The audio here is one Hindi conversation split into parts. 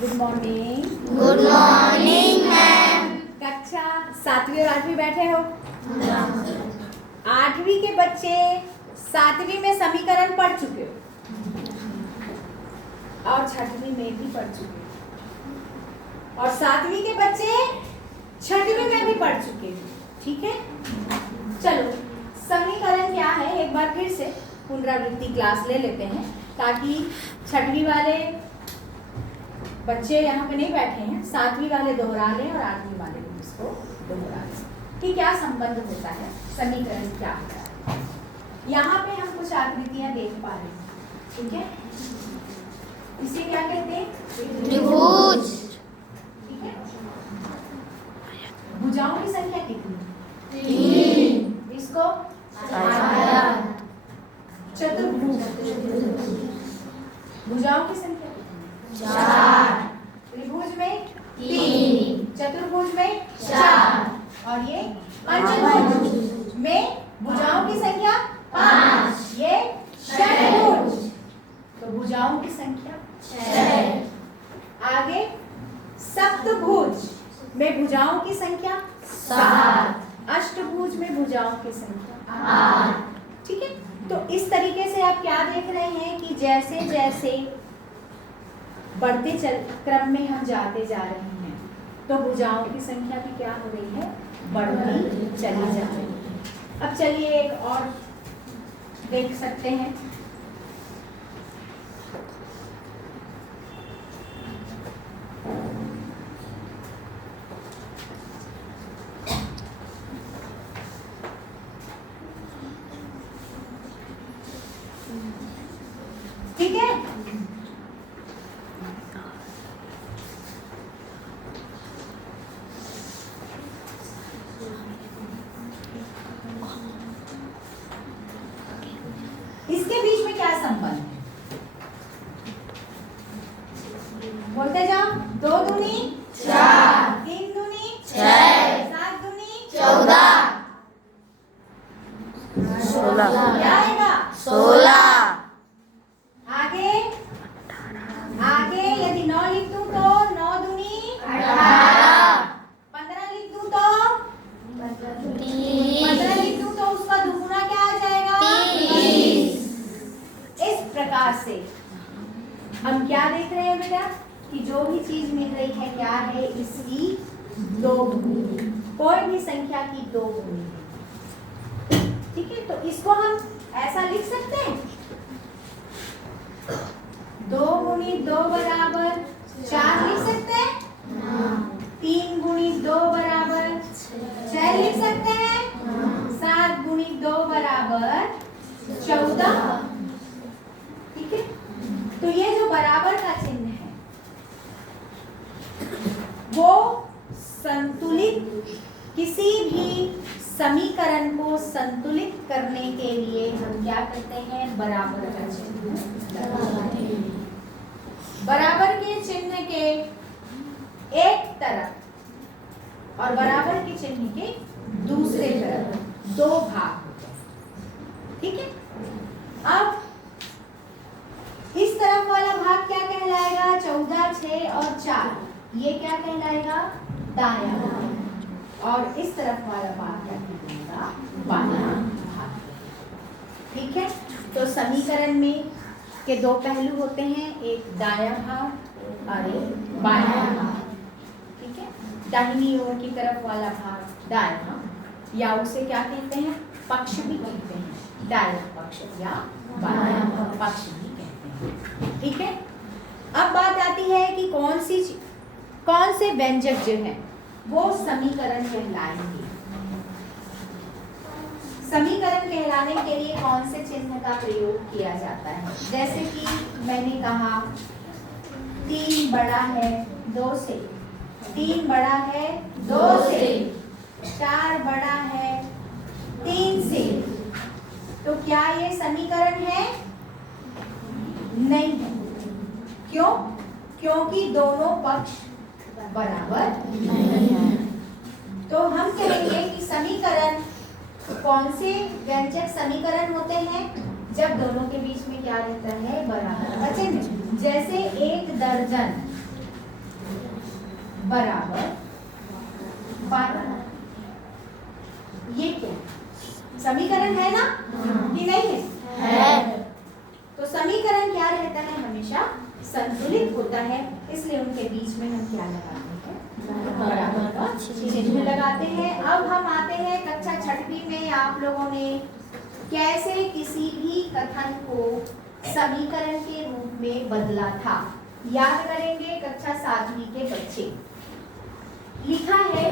Good morning. Good morning ma'am. कक्षा 7वीं और 8वीं बैठे हो? 8वीं के बच्चे 7वीं में समीकरण पढ़ चुके हो और 6वीं में भी पढ़ चुके हो और 7वीं के बच्चे 6वीं में भी पढ़ चुके हो। ठीक है, चलो समीकरण क्या है एक बार फिर से पुनरावृत्ति क्लास ले लेते हैं ताकि 6वीं वाले बच्चे यहाँ पे नहीं बैठे हैं, 7वीं वाले दोहरा लें और 8वीं वाले भी इसको दोहरा लें कि क्या संबंध होता है, समीकरण क्या होता है। यहाँ पे हम कुछ आकृतियां देख पा रहे हैं, ठीक है। इसे क्या कहते हैं? त्रिभुज। ठीक है। भुजाओं की संख्या कितनी? 3। इसको चतुर्भुज। भुजाओं की संख्या कितनी? 4। त्रिभुज में 3। चतुर्भुज में 4। और ये पंचभुज में भुजाओं की संख्या 5। ये षटभुज, तो भुजाओं की संख्या 6। आगे सप्तभुज में भुजाओं की संख्या 7। अष्टभुज में भुजाओं की संख्या 8। ठीक है। तो इस तरीके से आप क्या देख रहे हैं कि जैसे जैसे बढ़ते चल क्रम में हम जाते जा रहे हैं तो भुजाओं की संख्या भी क्या हो रही है, बढ़ती चली जा रही है। अब चलिए एक और देख सकते हैं। ठीक है, इसके बीच में क्या संबंध है? बोलते जाओ। 2 दूनी 4। 3 दूनी 6। 7 दूनी 14। क्या आएगा? 16। आगे आगे यदि 9 लिख दूं तो 9 दूनी 18। 15 लिख दूं तो 15 लिख दूं तो उसका दुगुना क्या आ जाएगा? 30। इस प्रकार से हम क्या देख रहे हैं बेटा कि जो भी चीज मिल रही है क्या है, इसकी 2 गुनी, कोई भी संख्या की 2 गुनी है। ठीक है, तो इसको हम ऐसा लिख सकते हैं 2 गुनी 2 बराबर 4 लिख सकते हैं। 3 गुनी 2 बराबर 6 लिख सकते हैं। 7 गुनी 2 बराबर 14। ठीक है, तो ये जो बराबर का चिन्ह है वो संतुलित, किसी भी समीकरण को संतुलित करने के लिए हम क्या करते हैं, बराबर का चिन्ह लगाते हैं। बराबर के चिन्ह के एक तरफ और बराबर के चिन्ह के दूसरे तरफ 2 भाग होते हैं। ठीक है, अब इस तरफ वाला भाग क्या कहलाएगा? 14, 6 और 4, ये क्या कहलाएगा? दायां भाग। और इस तरफ वाला भाग क्या कहलाएगा? बायां भाग। ठीक है, तो समीकरण में के 2 पहलू होते हैं, एक दायां भाग और एक बायां भाग। ठीक है, दाहिनी ओर की तरफ वाला भाग दायां, या उसे क्या कहते हैं, पक्ष भी कहते हैं, दायां पक्ष या बायां पक्ष भी कहते हैं। ठीक है, अब बात आती है कि कौन से व्यंजक जो है वो समीकरण कहलाएंगे। समीकरण कहलाने के लिए कौन से चिन्ह का प्रयोग किया जाता है? जैसे कि मैंने कहा 3 बड़ा है 2 से, 3 बड़ा है 2 से, 4 बड़ा है 3 से, तो क्या ये समीकरण है? नहीं है। क्यों? क्योंकि दोनों पक्ष बराबर नहीं है। तो हम कहेंगे कि समीकरण, कौन से व्यंजक समीकरण होते हैं? जब दोनों के बीच में क्या रहता है, बराबर का चिन्ह। जैसे 1 दर्जन बराबर 12। ये क्या समीकरण है ना कि नहीं है? तो समीकरण क्या रहता है? हमेशा संतुलित होता है, इसलिए उनके बीच में हम क्या लगाते हैं? बराबर का चिन्ह लगाते हैं। अब हम आते हैं कक्षा 6वीं में। आप लोगों ने कैसे किसी भी कथन को समीकरण के रूप में बदला था, याद करेंगे कक्षा 7वीं के बच्चे। लिखा है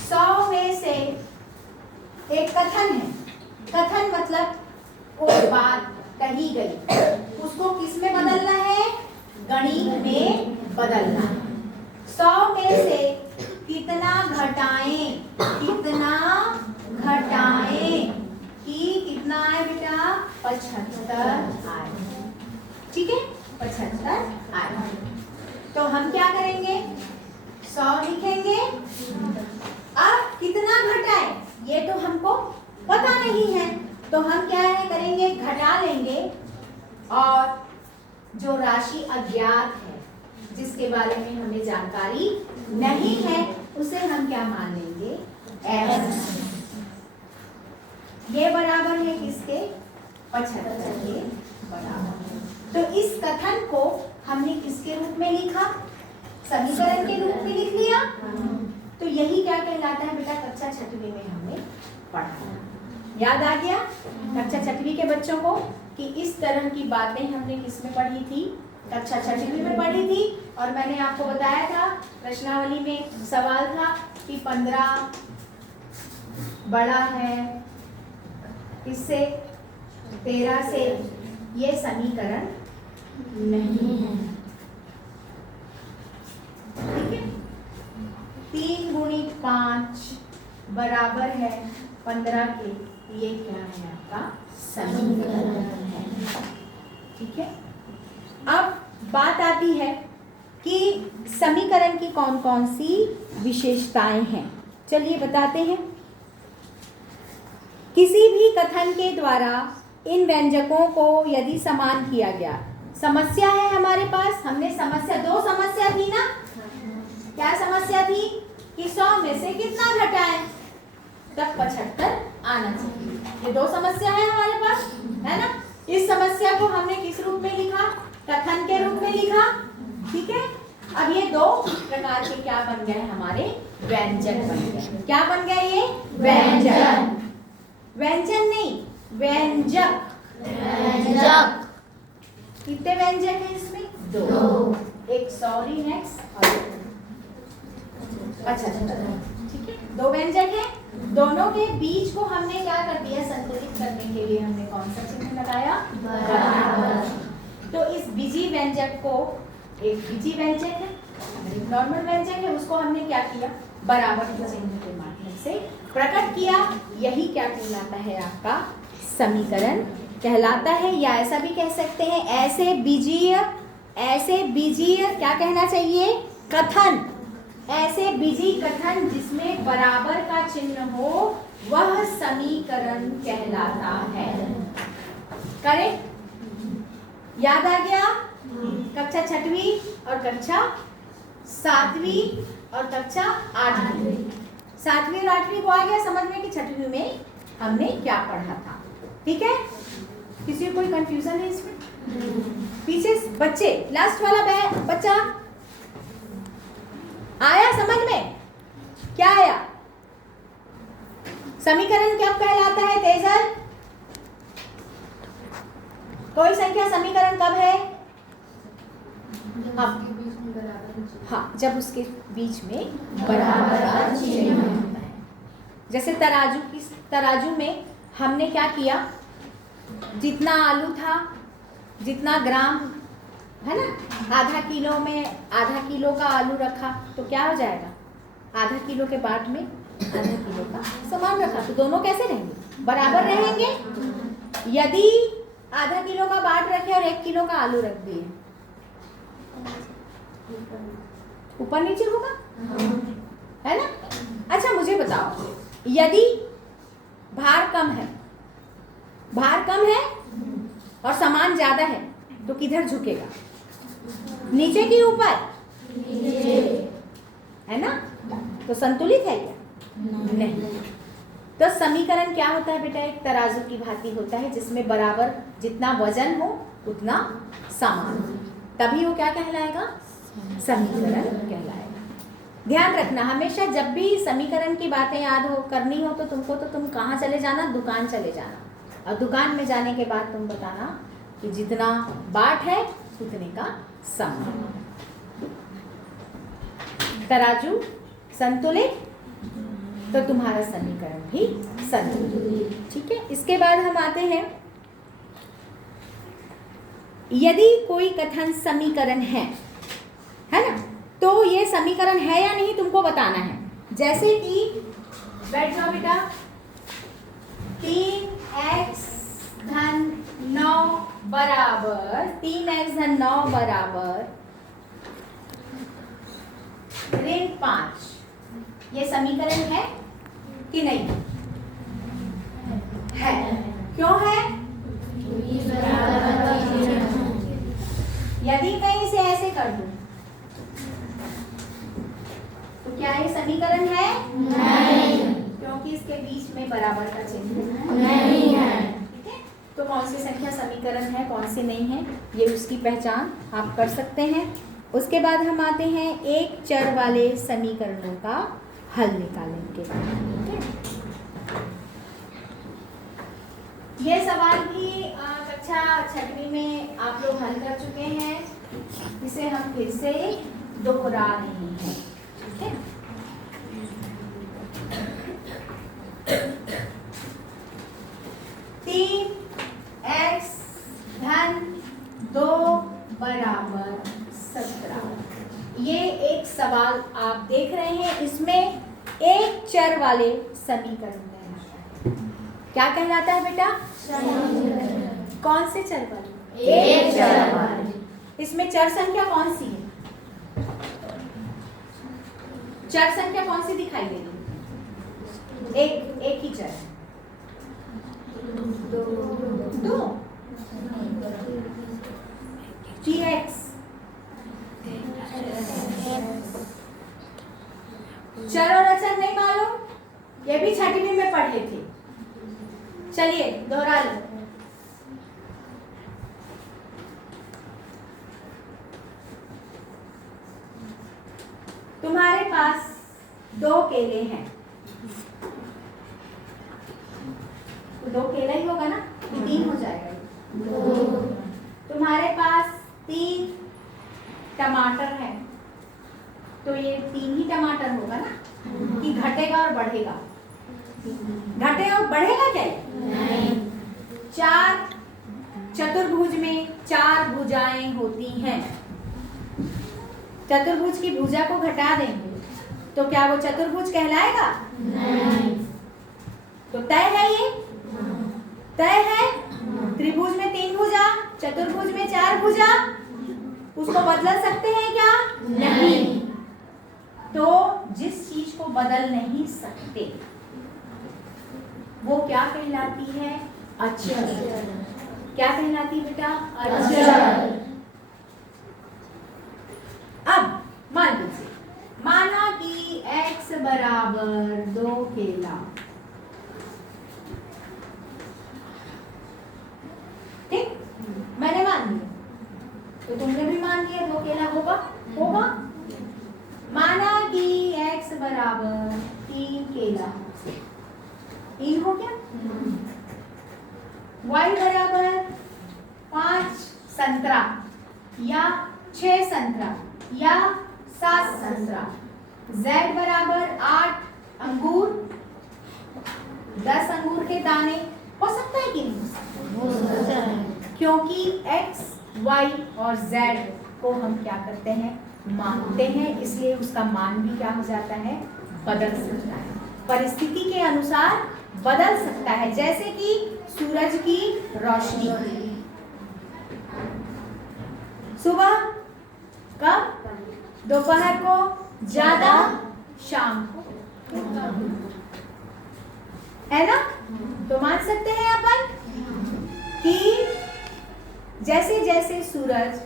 100 में से एक कथन है। कथन मतलब कोई बात कही गई, उसको किस में बदलना है? गणित में बदलना है। 100 में से कितना घटाएं? कितना घटाएं कि कितना आए बेटा? 75 आए। ठीक है, 75 आए। तो हम क्या करेंगे? 100 लिखेंगे। अब कितना घटाएं ये तो हमको पता नहीं है, तो हम क्या है करेंगे? घटा लेंगे, और जो राशि अज्ञात है, जिसके बारे में हमें जानकारी नहीं है, उसे हम क्या मान लेंगे? एस। ये बराबर है किसके? 75 के बराबर। तो इस कथन को हमने किसके रूप में लिखा? समीकरण के रूप में लिख लिया। तो यही क्या कहलाता है बेटा? कक्षा 6वीं में हमने पढ़ा। याद आ गया कक्षा 6वीं के बच्चों को कि इस तरह की बातें हमने किस में पढ़ी थी? कक्षा 6वीं में पढ़ी थी। और मैंने आपको बताया था प्रश्नावली में सवाल था कि 15 बड़ा है किससे? 13 से। ये समीकरण नहीं है। ठीक है, 3 × 5 बराबर है 15 के। ये क्या है? आपका समीकरण है। ठीक है, अब बात आती है कि समीकरण की कौन कौन सी विशेषताएं हैं। चलिए बताते हैं। किसी भी कथन के द्वारा इन व्यंजकों को यदि समान किया गया, समस्या है हमारे पास। हमने समस्या, 2 समस्या थी ना? क्या समस्या थी? कि 100 में से कितना घटाएं तब 75 आना चाहिए। ये 2 समस्या है हमारे पास, है ना? इस समस्या को हमने किस रूप में लिखा? कथन के रूप में लिखा। ठीक है, अब ये 2 प्रकार के क्या बन गए? हमारे व्यंजक बन गए। क्या बन गए ये? व्यंजन। व्यंजन नहीं, व्यंजक। व्यंजक। कितने व्यंजक हैं इसमें? 2। एक सॉरी नेक्स्ट और 75। ठीक है, 2 व्यंजक हैं। दोनों के बीच को हमने क्या कर दिया? संतुलित करने के लिए हमने कौन सा चिन्ह लगाया? बराबर। तो इस बीजी व्यंजक को, एक बीजी व्यंजक है, एक नॉर्मल व्यंजक है, उसको हमने क्या किया? बराबर के चिन्ह के माध्यम से प्रकट किया। यही क्या कहलाता है? आपका समीकरण कहलाता है। या ऐसा भी कह सकते हैं, ऐसे बीजीय क्या कहना चाहिए? कथन। ऐसे बीजी कथन जिसमें बराबर का चिन्ह हो, वह समीकरण कहलाता है। करेक्ट? याद आ गया? कक्षा 6वीं और कक्षा 7वीं और कक्षा 8वीं। 7वीं और 8वीं को आ गया समझ में कि 6वीं में हमने क्या पढ़ा था। ठीक है, किसी को कोई कंफ्यूजन है इसमें? पीछे बच्चे, लास्ट वाला बच्चा आया समझ में? क्या आया? समीकरण क्या कहलाता है? तेजल, कोई संख्या समीकरण कब है? हाँ, जब उसके बीच में बराबर का चिन्ह होता है। जैसे तराजू में हमने क्या किया? जितना आलू था, जितना ग्राम है ना, आधा किलो में आधा किलो का आलू रखा तो क्या हो जाएगा? आधा किलो के बाट में आधा किलो का सामान रखा तो दोनों कैसे रहेंगे? बराबर रहेंगे। यदि आधा किलो का बाट रखे और 1 किलो का आलू रख दिए, ऊपर नीचे होगा, है ना? अच्छा मुझे बताओ, यदि भार कम है और सामान ज्यादा है तो किधर झुकेगा? नीचे की ऊपर? है ना? तो संतुलित है क्या? नहीं। तो समीकरण क्या होता है बेटा? एक तराजू की भांति होता है जिसमें बराबर जितना वजन हो उतना सामान, तभी वो क्या कहलाएगा? समीकरण कहलाएगा। ध्यान रखना हमेशा जब भी समीकरण की बातें याद हो करनी हो तो तुम कहाँ चले जाना? दुकान चले जाना, और दुकान में जाने के बाद तुम बताना कि जितना बाट है उतने का सामान। तराजू संतुलित तो तुम्हारा समीकरण भी संतुलित। ठीक है, इसके बाद हम आते हैं, यदि कोई कथन समीकरण है ना, तो ये समीकरण है या नहीं तुमको बताना है। जैसे कि बैठ जाओ बेटा, 3x धन 9 बराबर 3x धन 9 बराबर ऋण 5, ये समीकरण है कि नहीं? है। क्यों है? यदि मैं इसे ऐसे कर दूं तो क्या ये समीकरण है? नहीं। क्योंकि इसके बीच में बराबर का चिन्ह नहीं है। ठीक है, तो कौन सी संख्या समीकरण है कौन सी नहीं है ये उसकी पहचान आप कर सकते हैं। उसके बाद हम आते हैं एक चर वाले समीकरणों का हल निकालेंगे। ये सवाल भी कक्षा 6वीं में आप लोग हल कर चुके हैं, इसे हम फिर से दोहरा रहे हैं। ठीक है, तीन x धन 2 बराबर 17, ये एक सवाल आप देख रहे हैं। इसमें एक चर वाले समीकरण कहलाता है। क्या कहलाता है बेटा? कौन से चर वाले? एक चर वाले। इसमें चर संख्या कौन सी है? चर संख्या कौन सी दिखाई दे रही है? एक ही चर, दो 3x। चर और अचर नहीं मालूम? ये भी 6वीं में पढ़े थे। चलिए दोहरा लो। तुम्हारे पास 2 केले हैं, तो 2 केला ही होगा ना, कि 3 हो जाएगा? तुम्हारे पास 3 टमाटर है, तो ये 3 ही टमाटर होगा ना, कि घटेगा और बढ़ेगा? घटेगा और बढ़ेगा क्या? नहीं। 4 चतुर्भुज में 4 भुजाएं होती हैं। चतुर्भुज की भुजा को घटा देंगे तो क्या वो चतुर्भुज कहलाएगा? नहीं। तो तय है, ये तय है। त्रिभुज में 3 भुजा, चतुर्भुज में 4 भुजा, उसको बदल सकते हैं क्या? नहीं। तो जिस चीज को बदल नहीं सकते वो क्या कहलाती है? अचर। क्या कहलाती है बेटा? अचर। अब मान लीजिए, माना कि x बराबर 2 केला, ठीक, मैंने मान लिया तो तुमने भी मान लिया 2 केला होगा। माना कि x बराबर 3 केला, 3 हो गया। y बराबर 5 संतरा या 6 संतरा या 7 संतरा, z बराबर 8 अंगूर, 10 अंगूर के दाने, हो सकता है कि नहीं? हो सकता है। क्योंकि x, y और z को हम क्या करते हैं? मानते हैं, इसलिए उसका मान भी क्या हो जाता है? बदल सकता है, परिस्थिति के अनुसार बदल सकता है। जैसे कि सूरज की रोशनी, सुबह कब? दोपहर को ज्यादा, शाम को, है ना? तो मान सकते हैं अपन कि जैसे जैसे सूरज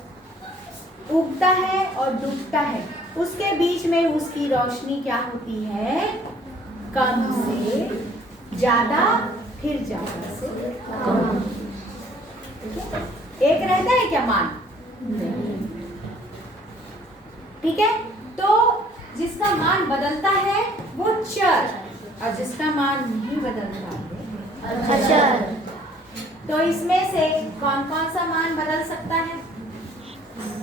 उगता है और डूबता है, उसके बीच में उसकी रोशनी क्या होती है? कम से ज्यादा, फिर ज्यादा से कम। ठीक है? एक रहता है क्या मान? ठीक है, तो जिसका मान बदलता है वो चर, और जिसका मान नहीं बदलता है अचर। तो इसमें से कौन कौन सा मान बदल सकता है?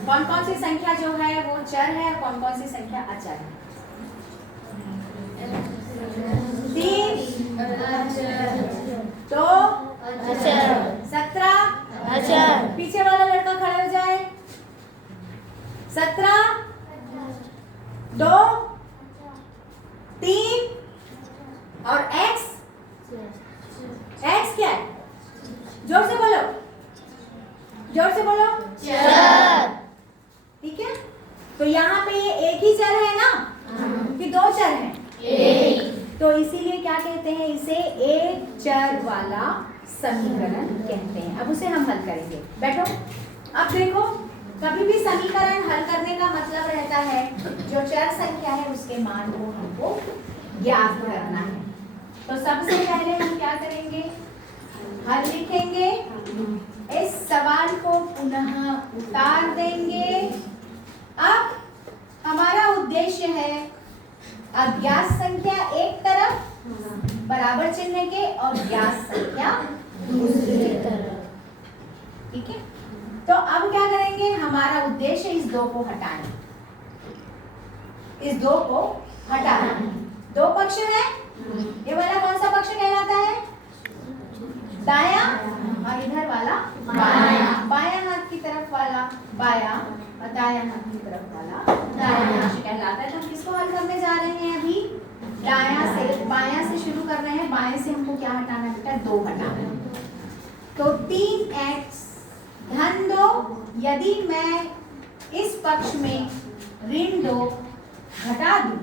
कौन कौन सी संख्या जो है वो चर है, कौन कौन सी संख्या अचर है? 3 2 अचर 17, अचर पीछे वाला लड़का खड़ा हो जाए। 17 2 3 और x क्या है? जोर से बोलो, जोर से बोलो। चर। ठीक है, तो यहाँ पे ये एक ही चर है ना कि दो चर हैं? एक। तो इसीलिए क्या कहते हैं? इसे एक चर वाला समीकरण कहते हैं। अब उसे हम हल करेंगे। बैठो। अब देखो, कभी भी समीकरण हल करने का मतलब रहता है जो चर संख्या है उसके मान को हमको ज्ञात करना है। तो सबसे पहले हम क्या करेंगे? हल लिखेंगे, इस सवाल को पुनः उतार देंगे। अब हमारा उद्देश्य है अज्ञात संख्या एक तरफ बराबर चिन्ह के और ज्ञात संख्या दूसरी तरफ। ठीक है, तो अब क्या करेंगे? हमारा उद्देश्य इस दो को हटाना, इस दो को हटाना। दो पक्ष है, ये वाला कौन सा पक्ष कहलाता है? दाया, और इधर वाला बाया। बाया हाथ की तरफ वाला बाया और दाया हाथ की तरफ वाला दाया पक्ष कहलाता है। तो हम किसको हल करने जा रहे हैं? अभी दाया से बाया से शुरू कर रहे हैं। बाएं से हमको क्या हटाना है बेटा? 2 हटाना। तो 3x धन 2, यदि मैं इस पक्ष में ऋण 2 घटा दूं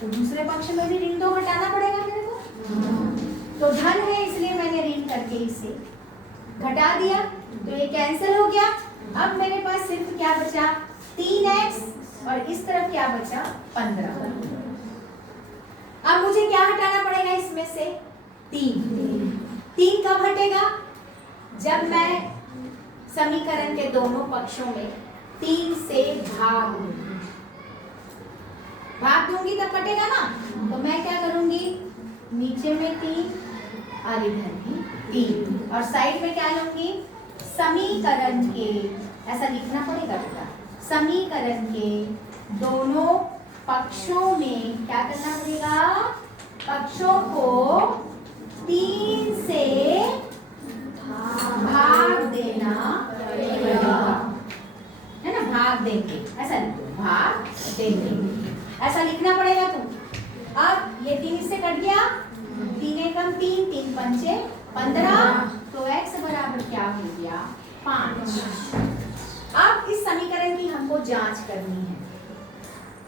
तो दूसरे पक्ष में भी ऋण 2 घटाना पड़ेगा मेरे को। तो धन है इसलिए मैंने ऋण करके इसे घटा दिया, तो ये कैंसिल हो गया। अब मेरे पास सिर्फ क्या बचा? 3x, और इस तरफ क्या बचा? 15। अब मुझे क्या हटाना पड़ेगा इसमें से? 3 कब हटेगा? जब मैं समीकरण के दोनों पक्षों में 3 से भाग दूंगी तब कटेगा ना। तो मैं क्या करूंगी? नीचे में 3 और इधर भी 3, और साइड में क्या लूंगी? समीकरण के, ऐसा लिखना पड़ेगा बेटा, समीकरण के दोनों पक्षों में क्या करना पड़ेगा? पक्षों को 3 से भाग देना पड़ेगा, है ना? भाग देंगे, ऐसा लिखो, भाग देंगे, ऐसा लिखना पड़ेगा। तुम अब ये 3 इससे कट गया, 3 एकम 3, 3 पंचे 15, तो x बराबर क्या हो गया? 5। अब इस समीकरण की हमको जांच करनी है।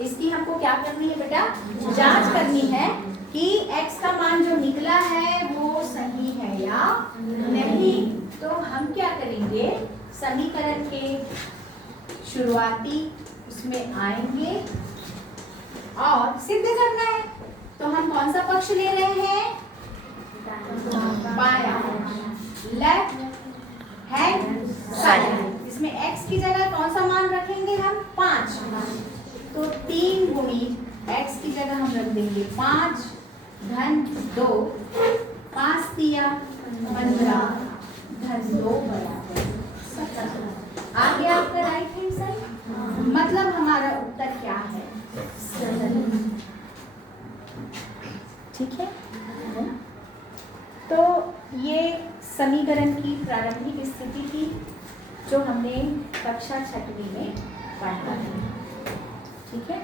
इसकी हमको क्या करनी है बेटा? जांच करनी है कि x का मान जो निकला है वो सही है या नहीं। तो हम क्या करेंगे? समीकरण के शुरुआती उसमें आएंगे और सिद्ध करना है। तो हम कौन सा पक्ष ले रहे हैं? बाया, लेफ्ट हैंड साइड। इसमें x की जगह कौन सा मान रखेंगे हम? 5। तो 3 गुणी x की जगह हम रख देंगे 5 धन 2, 5 दिया 15 धन 2 बराबर 17। आ गया आपका राइट हैंड साइड। मतलब हमारा उत्तर क्या है? ठीक है। तो ये समीकरण की प्रारंभिक स्थिति थी जो हमने कक्षा 6वीं में पढ़ा है। ठीक है।